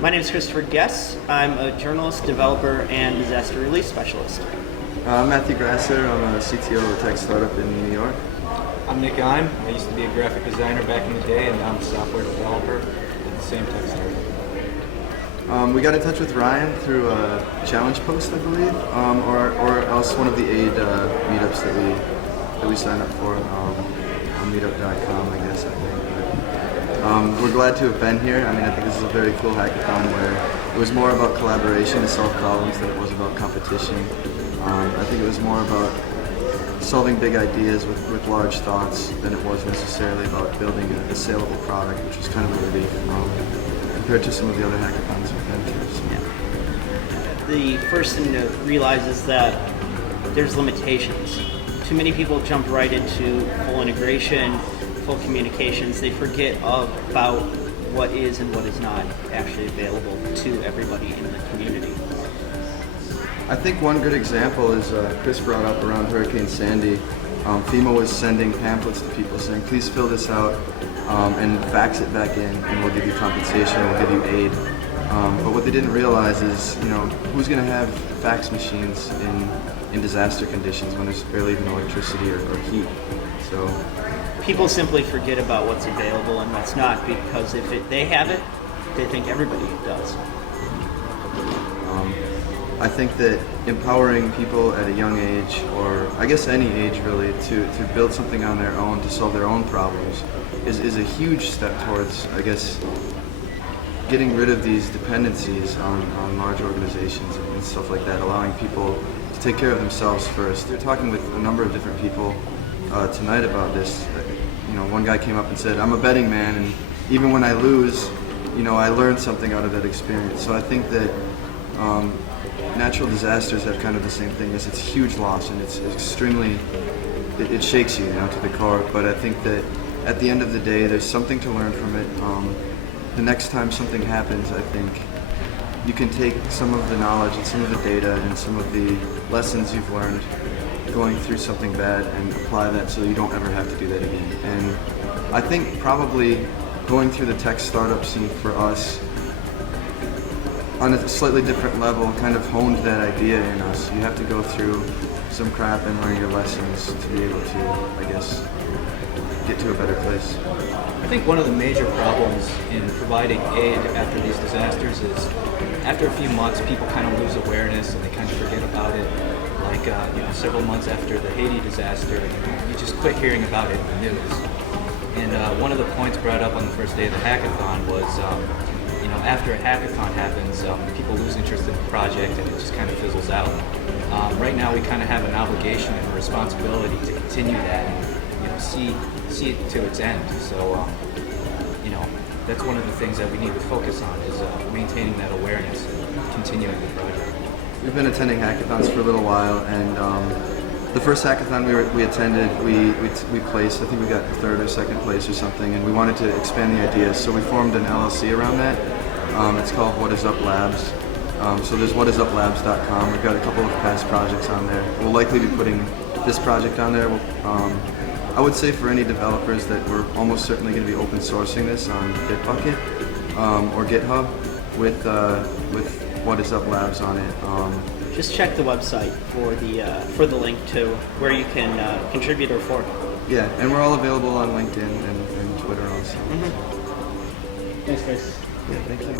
My name is Christopher Guess. I'm a journalist, developer, and disaster relief specialist. I'm Matthew Grasser. I'm a CTO of a tech startup in New York. I'm Nick Ime. I used to be a graphic designer back in the day, and now I'm a software developer at the same tech startup. We got in touch with Ryan through a challenge post, I believe, or else one of the aid meetups that we signed up for on meetup.com, I guess. I think. We're glad to have been here. I mean, I think this is a very cool hackathon where it was more about collaboration to solve problems than it was about competition. I think it was more about solving big ideas with large thoughts than it was necessarily about building a saleable product, which was kind of a relief compared to some of the other hackathons we've been to. So. Yeah. The first thing to realize is that there's limitations. Too many people jump right into full integration, full communications. They forget about what is and what is not actually available to everybody in the community. I think one good example is Chris brought up around Hurricane Sandy. FEMA was sending pamphlets to people saying, please fill this out and fax it back in and we'll give you compensation, we'll give you aid. But what they didn't realize is, who's going to have fax machines in disaster conditions when there's barely even electricity or heat. So people simply forget about what's available and what's not, because if they have it, they think everybody does. I think that empowering people at a young age, or I guess any age really, to build something on their own, to solve their own problems, is a huge step towards, I guess, getting rid of these dependencies on large organizations and stuff like that, allowing people to take care of themselves first. We're talking with a number of different people tonight about this. One guy came up and said, I'm a betting man, and even when I lose, I learned something out of that experience. So I think that natural disasters have kind of the same thing. It's huge loss, and it's extremely, it shakes you, to the core. But I think that at the end of the day, there's something to learn from it. The next time something happens, I think you can take some of the knowledge and some of the data and some of the lessons you've learned going through something bad and apply that so you don't ever have to do that again. And I think probably going through the tech startup scene for us on a slightly different level kind of honed that idea in us. You have to go through some crap and learn your lessons to be able to, I guess, get to a better place. I think one of the major problems in providing aid after these disasters is after a few months, people kind of lose awareness and they kind of forget about it. Like, several months after the Haiti disaster, you just quit hearing about it in the news. And one of the points brought up on the first day of the hackathon was, after a hackathon happens, people lose interest in the project and it just kind of fizzles out. Right now, we kind of have an obligation and a responsibility to continue that and, see it to its end. So, that's one of the things that we need to focus on is maintaining that awareness and continuing the project. We've been attending hackathons for a little while, and the first hackathon we attended, we placed. I think we got third or second place or something, and we wanted to expand the ideas, so we formed an LLC around that. It's called What Is Up Labs. So there's whatisaplabs.com. We've got a couple of past projects on there. We'll likely be putting this project on there. I would say for any developers that we're almost certainly going to be open sourcing this on Bitbucket or GitHub with What Is Up Labs on it. Just check the website for the link to where you can contribute or fork. Yeah, and we're all available on LinkedIn and Twitter also. Mm-hmm. Thanks, guys. Yeah, thank you.